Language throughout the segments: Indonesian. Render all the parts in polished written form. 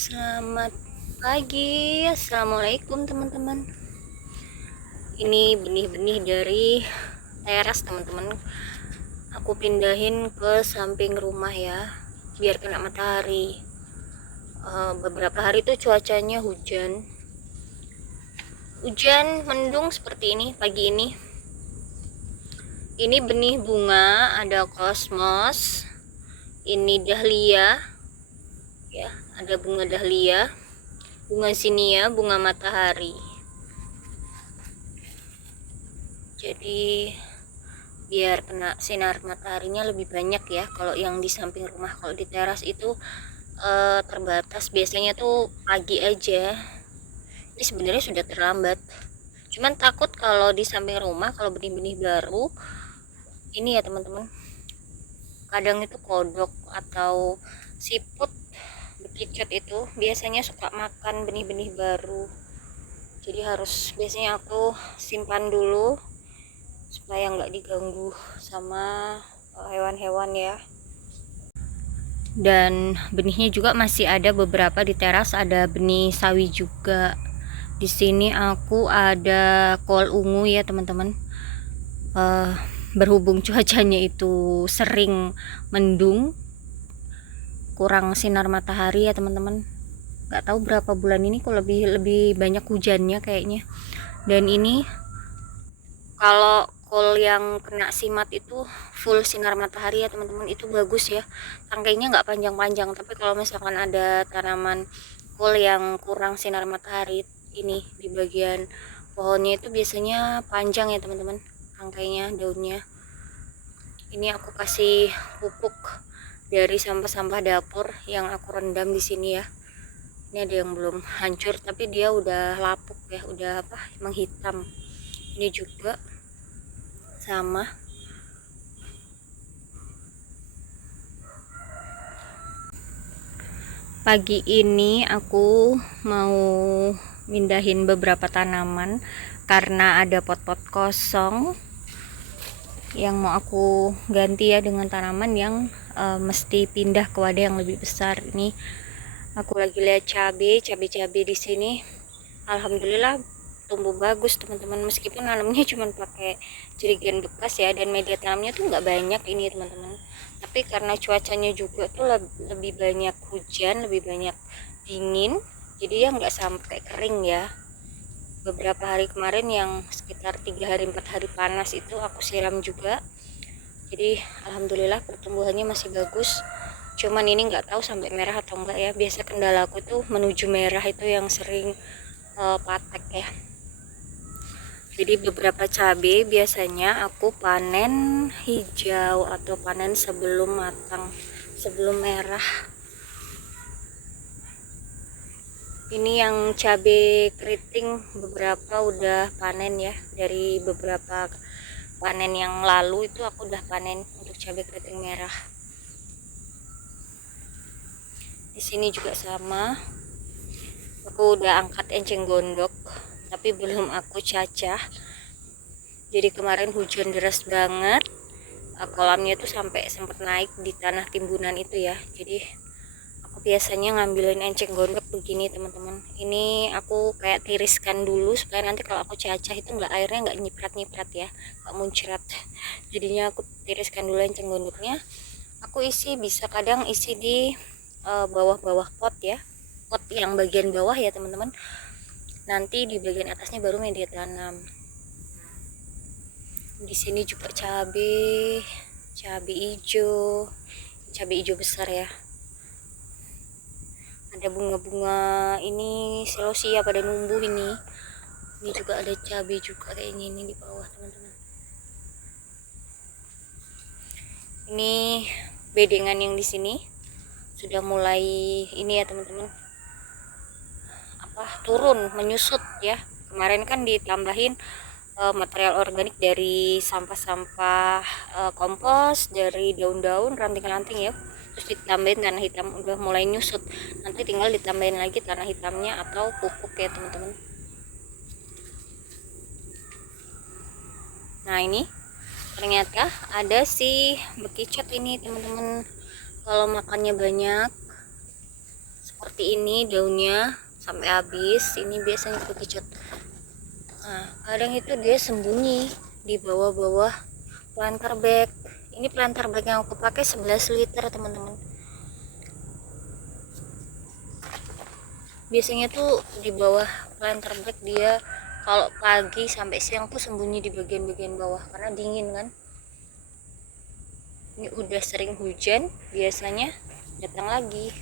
Selamat pagi, assalamualaikum teman-teman. Ini benih-benih dari teras teman-teman. Aku pindahin ke samping rumah ya, biar kena matahari. Beberapa hari tuh cuacanya hujan mendung seperti ini pagi ini. Ini benih bunga, ada kosmos, ini dahlia, ya, ada bunga dahlia, bunga sinia, bunga matahari. Jadi biar kena sinar mataharinya lebih banyak ya. Kalau yang di samping rumah, kalau di teras itu terbatas, biasanya tuh pagi aja. Ini sebenarnya sudah terlambat, cuman takut kalau di samping rumah, kalau benih-benih baru ini ya teman-teman, kadang itu kodok atau siput bekicot itu biasanya suka makan benih-benih baru. Jadi biasanya aku simpan dulu supaya nggak diganggu sama hewan-hewan ya. Dan benihnya juga masih ada beberapa di teras, ada benih sawi juga. Di sini aku ada kol ungu ya teman-teman. Berhubung cuacanya itu sering mendung, kurang sinar matahari ya teman-teman. Nggak tahu berapa bulan ini kok lebih banyak hujannya kayaknya. Dan ini kalau kol yang kena simat itu full sinar matahari ya teman-teman, itu bagus ya, tangkainya nggak panjang-panjang. Tapi kalau misalkan ada tanaman kol yang kurang sinar matahari, ini di bagian pohonnya itu biasanya panjang ya teman-teman, tangkainya, daunnya. Ini aku kasih pupuk dari sampah-sampah dapur yang aku rendam di sini ya. Ini ada yang belum hancur tapi dia udah lapuk ya, udah menghitam. Ini juga sama. Pagi ini aku mau mindahin beberapa tanaman karena ada pot-pot kosong yang mau aku ganti ya dengan tanaman yang mesti pindah ke wadah yang lebih besar. Ini aku lagi lihat cabai di sini. Alhamdulillah tumbuh bagus teman-teman, meskipun nanamnya cuma pakai jerigen bekas ya, dan media tanamnya tuh nggak banyak ini teman-teman. Tapi karena cuacanya juga tuh lebih banyak hujan, lebih banyak dingin, jadi ya nggak sampai kering ya. Beberapa hari kemarin yang sekitar 3 hari 4 hari panas itu aku siram juga, jadi alhamdulillah pertumbuhannya masih bagus. Cuman ini nggak tahu sampai merah atau enggak ya. Biasa kendala aku tuh menuju merah itu yang sering patek ya. Jadi beberapa cabai biasanya aku panen hijau atau panen sebelum matang, sebelum merah. Ini yang cabai keriting beberapa udah panen ya, dari beberapa panen yang lalu itu aku udah panen untuk cabai keriting merah. Di sini juga sama, aku udah angkat enceng gondok tapi belum aku cacah. Jadi kemarin hujan deras banget, kolamnya tuh sampai sempat naik di tanah timbunan itu ya. Jadi aku biasanya ngambilin enceng gondok begini teman-teman. Ini aku kayak tiriskan dulu supaya nanti kalau aku cacah itu airnya nggak nyiprat-nyiprat ya, nggak muncrat. Jadinya aku tiriskan dulu enceng gondoknya. Aku bisa kadang isi di bawah-bawah pot ya, pot yang bagian bawah ya teman-teman. Nanti di bagian atasnya baru media tanam. Di sini juga cabai hijau besar ya. Ada bunga-bunga ini celosia pada numbuh ini. Ini juga ada cabai juga kayaknya ini di bawah teman-teman. Ini bedengan yang di sini sudah mulai ini ya teman-teman, turun menyusut ya. Kemarin kan ditambahin material organik dari sampah-sampah kompos, dari daun-daun, ranting-ranting ya, terus ditambahin tanah hitam, udah mulai nyusut. Nanti tinggal ditambahin lagi tanah hitamnya atau pupuk ya teman-teman. Nah ini ternyata ada si bekicot ini teman-teman. Kalau makannya banyak seperti ini daunnya sampai habis. Ini biasanya aku kecot. Nah, kadang itu dia sembunyi di bawah-bawah planter bag. Ini planter bag yang aku pakai 11 liter teman-teman. Biasanya tuh di bawah planter bag dia kalau pagi sampai siang tuh sembunyi di bagian-bagian bawah karena dingin kan. Ini udah sering hujan, biasanya datang lagi.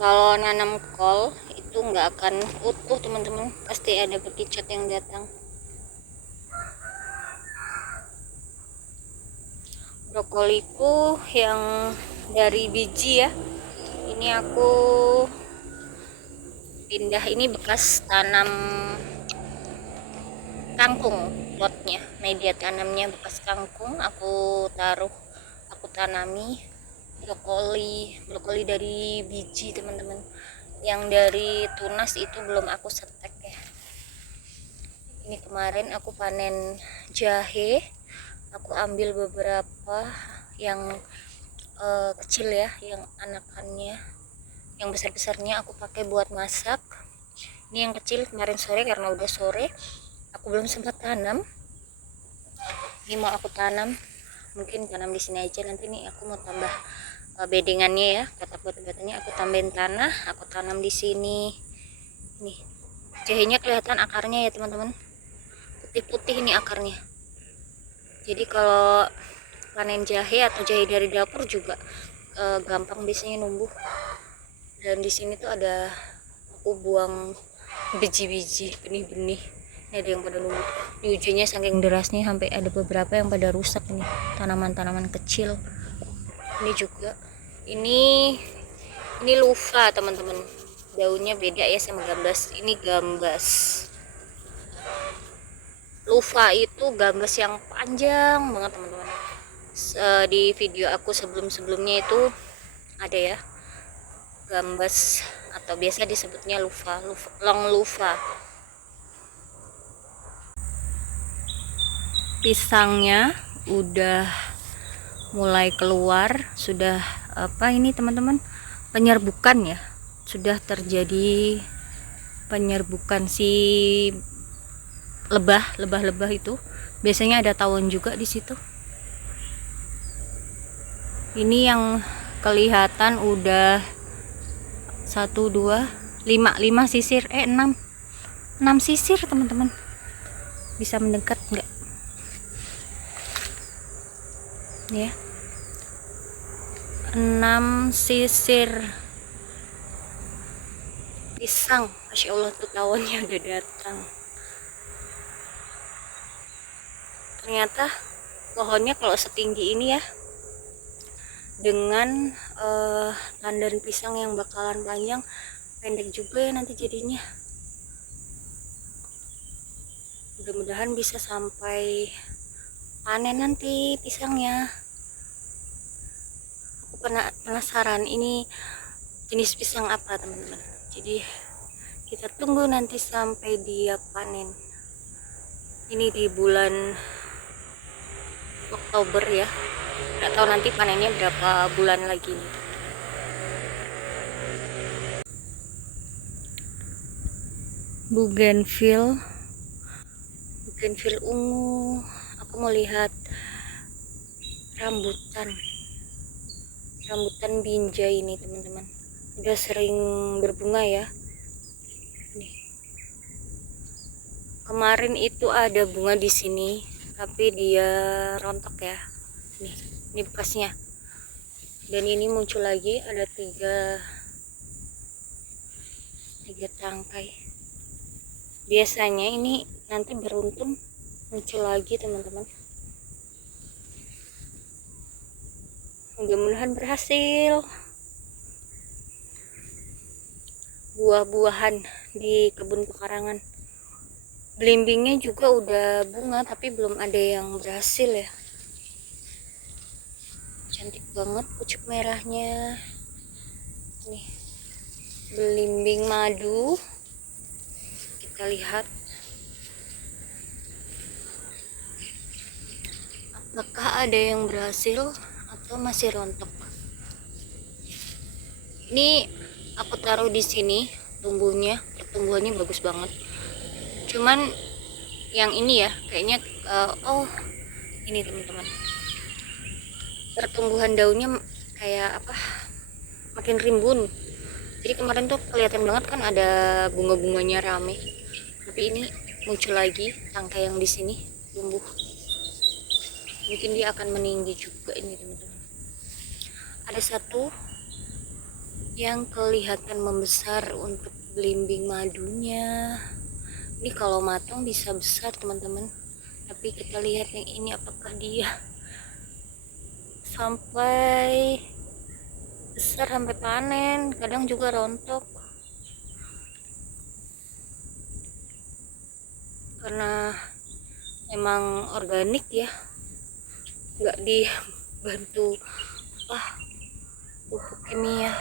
Kalau nanam kol itu nggak akan utuh teman-teman, pasti ada bekicot yang datang. Brokoliku yang dari biji ya, ini aku pindah, ini bekas tanam kangkung, lotnya media tanamnya bekas kangkung, aku tanami. Brokoli dari biji teman-teman, yang dari tunas itu belum aku setek ya. Ini kemarin aku panen jahe, aku ambil beberapa yang kecil ya, yang anakannya. Yang besar-besarnya aku pakai buat masak. Ini yang kecil kemarin sore karena udah sore aku belum sempat tanam. Ini mau aku tanam, mungkin tanam di sini aja. Nanti nih aku mau tambah bedengannya ya, kotak batu-batunya aku tambahin tanah, aku tanam di sini. Nih jahenya kelihatan akarnya ya teman-teman, putih-putih ini akarnya. Jadi kalau panen jahe atau jahe dari dapur juga gampang biasanya numbuh. Dan di sini tuh ada aku buang biji-biji, benih-benih. Ini ada yang pada numbuh. Ini hujannya saking derasnya sampai ada beberapa yang pada rusak nih, tanaman-tanaman kecil. Ini juga, ini lufa teman-teman, daunnya beda ya sama gambas. Ini gambas. Lufa itu gambas yang panjang banget teman-teman. Di video aku sebelum-sebelumnya itu ada ya, gambas atau biasa disebutnya lufa, long lufa. Pisangnya udah mulai keluar, sudah apa ini teman-teman, penyerbukan ya, sudah terjadi penyerbukan si lebah itu. Biasanya ada tawon juga di situ. Ini yang kelihatan udah 1 2 5 sisir, 6 sisir teman-teman. Bisa mendekat enggak ya? 6 sisir pisang. Masya Allah tuh tawonnya udah datang. Ternyata pohonnya kalau setinggi ini ya, dengan tandan pisang yang bakalan panjang, pendek juga ya nanti jadinya. Mudah-mudahan bisa sampai panen nanti pisangnya. Aku penasaran ini jenis pisang apa teman-teman. Jadi kita tunggu nanti sampai dia panen. Ini di bulan Oktober ya, nggak tahu nanti panennya berapa bulan lagi nih. Bougainville ungu. Aku mau lihat rambutan binjai ini teman-teman, udah sering berbunga ya. Nih, kemarin itu ada bunga di sini tapi dia rontok ya. Ini bekasnya. Dan ini muncul lagi, ada tiga tangkai. Biasanya ini nanti beruntun muncul lagi teman-teman. Mudah-mudahan berhasil. Buah-buahan di kebun pekarangan, belimbingnya juga udah bunga tapi belum ada yang berhasil ya. Cantik banget pucuk merahnya. Nih, belimbing madu. Kita lihat apakah ada yang berhasil atau masih rontok. Ini aku taruh di sini, pertumbuhannya bagus banget. Cuman yang ini ya kayaknya oh ini teman-teman, pertumbuhan daunnya kayak apa, makin rimbun. Jadi kemarin tuh kelihatan banget kan ada bunga-bunganya rame, tapi ini muncul lagi tangkai yang di sini tumbuh. Mungkin dia akan meninggi juga ini teman-teman. Ada satu yang kelihatan membesar untuk belimbing madunya. Ini kalau matang bisa besar teman-teman, tapi kita lihat yang ini apakah dia sampai besar sampai panen. Kadang juga rontok karena emang organik ya, nggak dibantu pupuk kimia.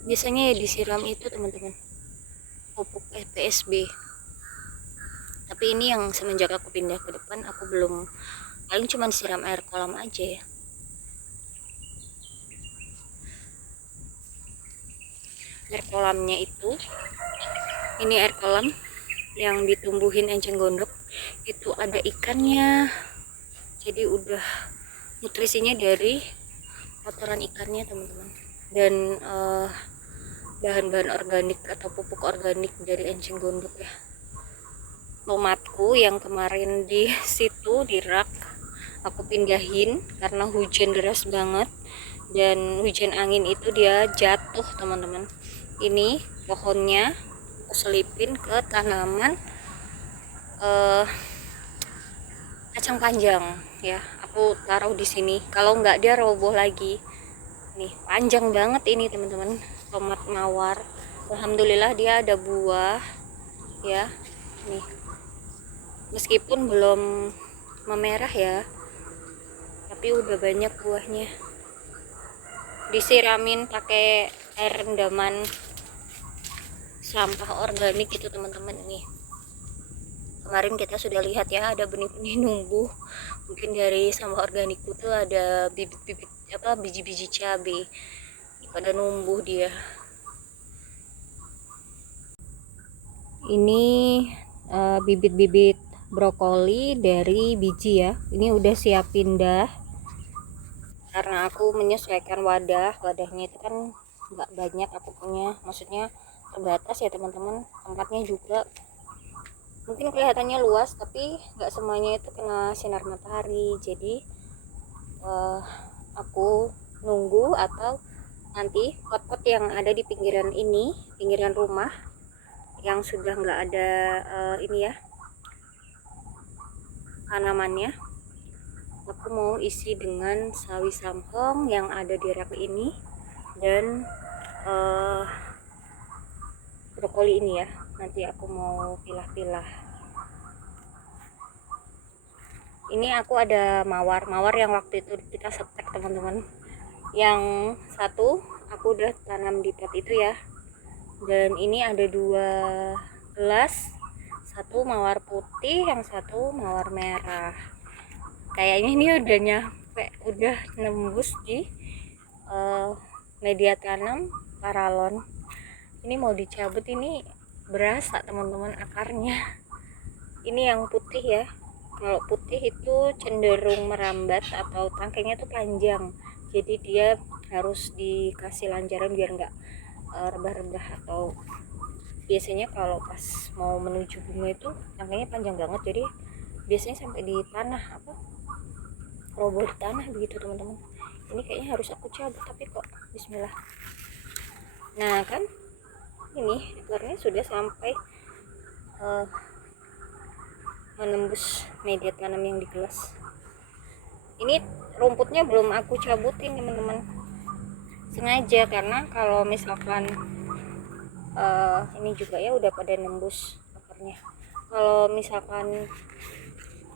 Biasanya ya disiram itu teman-teman, pupuk PSB. Tapi ini yang semenjak aku pindah ke depan aku belum, paling cuma siram air kolam aja ya. Air kolamnya itu, ini air kolam yang ditumbuhin enceng gondok itu ada ikannya, jadi udah nutrisinya dari kotoran ikannya teman-teman. Dan bahan-bahan organik atau pupuk organik dari enceng gondok ya. Tomatku yang kemarin di situ di rak aku pindahin karena hujan deras banget, dan hujan angin itu dia jatuh teman-teman. Ini pohonnya aku selipin ke tanaman kacang panjang ya, aku taruh di sini. Kalau nggak dia roboh lagi. Nih panjang banget ini teman-teman, tomat mawar. Alhamdulillah dia ada buah ya. Nih meskipun belum memerah ya, tapi udah banyak buahnya. Disiramin pakai air rendaman sampah organik itu teman-teman. Ini kemarin kita sudah lihat ya, ada benih-benih numbuh. Mungkin dari sampah organik itu ada bibit-bibit apa, biji-biji cabai pada numbuh dia. Ini bibit-bibit brokoli dari biji ya. Ini udah siap pindah karena aku menyesuaikan wadahnya itu kan nggak banyak aku punya, maksudnya terbatas ya teman-teman. Tempatnya juga mungkin kelihatannya luas tapi nggak semuanya itu kena sinar matahari. Jadi aku nunggu, atau nanti pot-pot yang ada di pinggiran ini, pinggiran rumah yang sudah nggak ada ini ya tanamannya, aku mau isi dengan sawi sangkong yang ada di rak ini dan brokoli ini ya. Nanti aku mau pilah-pilah. Ini aku ada mawar yang waktu itu kita setek teman-teman. Yang satu aku udah tanam di pot itu ya, dan ini ada 2 gelas, satu mawar putih, yang satu mawar merah. Kayaknya ini udah nyampe, udah nembus di media tanam paralon. Ini mau dicabut, ini berasa teman-teman akarnya. Ini yang putih ya. Kalau putih itu cenderung merambat atau tangkainya tuh panjang, jadi dia harus dikasih lancaran biar nggak rebah-rebah. Atau biasanya kalau pas mau menuju bunga itu tangkainya panjang banget, jadi biasanya sampai di tanah, apa, roboh di tanah begitu teman-teman. Ini kayaknya harus aku cabut, tapi kok bismillah. Nah kan ini akarnya sudah sampai menembus media tanam yang di gelas. Ini rumputnya belum aku cabutin teman-teman, sengaja karena kalau misalkan ini juga ya udah pada nembus akarnya. Kalau misalkan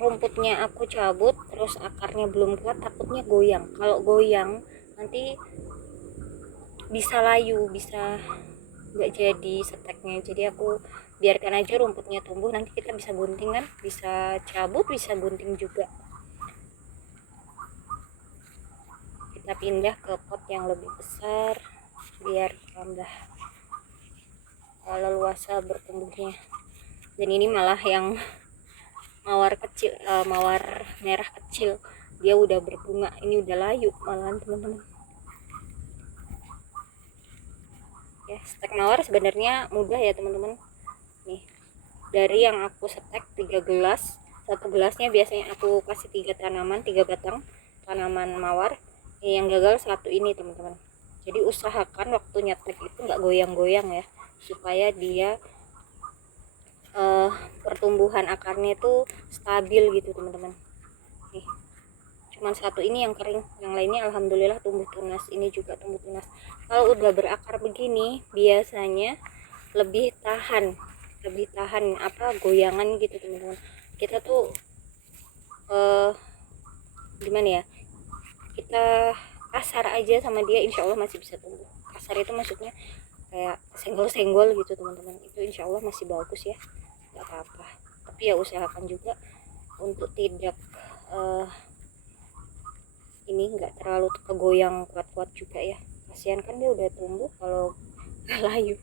rumputnya aku cabut terus akarnya belum kuat, takutnya goyang. Kalau goyang nanti bisa layu, bisa nggak jadi seteknya. Jadi aku biarkan aja rumputnya tumbuh, nanti kita bisa gunting kan, bisa cabut bisa gunting juga. Kita pindah ke pot yang lebih besar. biar tambah leluasa bertumbuhnya. Dan ini malah yang mawar kecil, mawar merah kecil, dia udah berbunga, ini udah layu malahan teman-teman. Ya, stek mawar sebenarnya mudah ya teman-teman. Nih, dari yang aku setek 3 gelas, satu gelasnya biasanya aku kasih 3 tanaman, 3 batang tanaman mawar. Yang gagal satu ini teman-teman. Jadi usahakan waktu nyetek itu nggak goyang-goyang ya, supaya dia pertumbuhan akarnya itu stabil gitu teman-teman. Nih, cuman satu ini yang kering, yang lainnya alhamdulillah tumbuh tunas. Ini juga tumbuh tunas. Kalau udah berakar begini biasanya lebih tahan apa goyangan gitu teman-teman. Kita tuh gimana ya, kita kasar aja sama dia insya Allah masih bisa tumbuh. Kasar itu maksudnya kayak senggol-senggol gitu teman-teman, itu insya Allah masih bagus ya, nggak apa-apa. Tapi ya usahakan juga untuk tidak ini nggak terlalu kegoyang kuat-kuat juga ya, kasihan kan dia udah tumbuh kalau layu,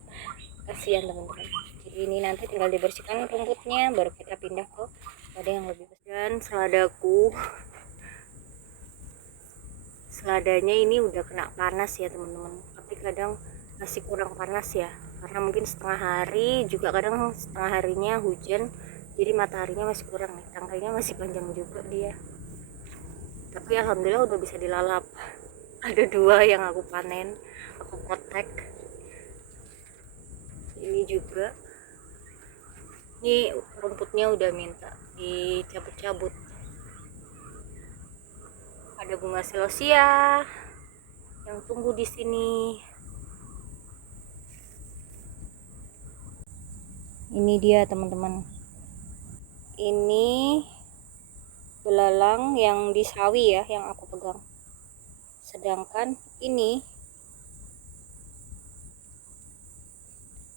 kasihan teman-teman. Jadi ini nanti tinggal dibersihkan rumputnya, baru kita pindah ke ada yang lebih besar. Dan seladanya ini udah kena panas ya teman-teman, tapi kadang masih kurang panas ya, karena mungkin setengah hari, juga kadang setengah harinya hujan, jadi mataharinya masih kurang nih. Tangkainya masih panjang juga dia, tapi alhamdulillah udah bisa dilalap. Ada 2 yang aku panen, aku potek. Ini juga, ini rumputnya udah minta dicabut-cabut. Ada bunga celosia yang tumbuh di sini. Ini dia teman-teman, ini belalang yang di sawi ya yang aku pegang. Sedangkan ini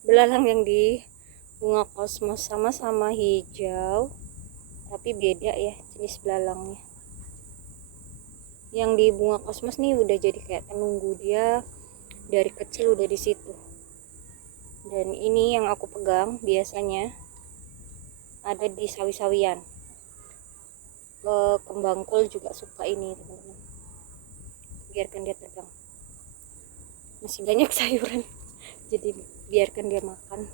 belalang yang di bunga kosmos, sama-sama hijau tapi beda ya jenis belalangnya. Yang di bunga kosmos nih udah jadi kayak penunggu, dia dari kecil udah di situ. Dan ini yang aku pegang biasanya ada di sawi-sawian. Kembang kol juga suka ini teman-teman, biarkan dia terbang, masih banyak sayuran jadi biarkan dia makan.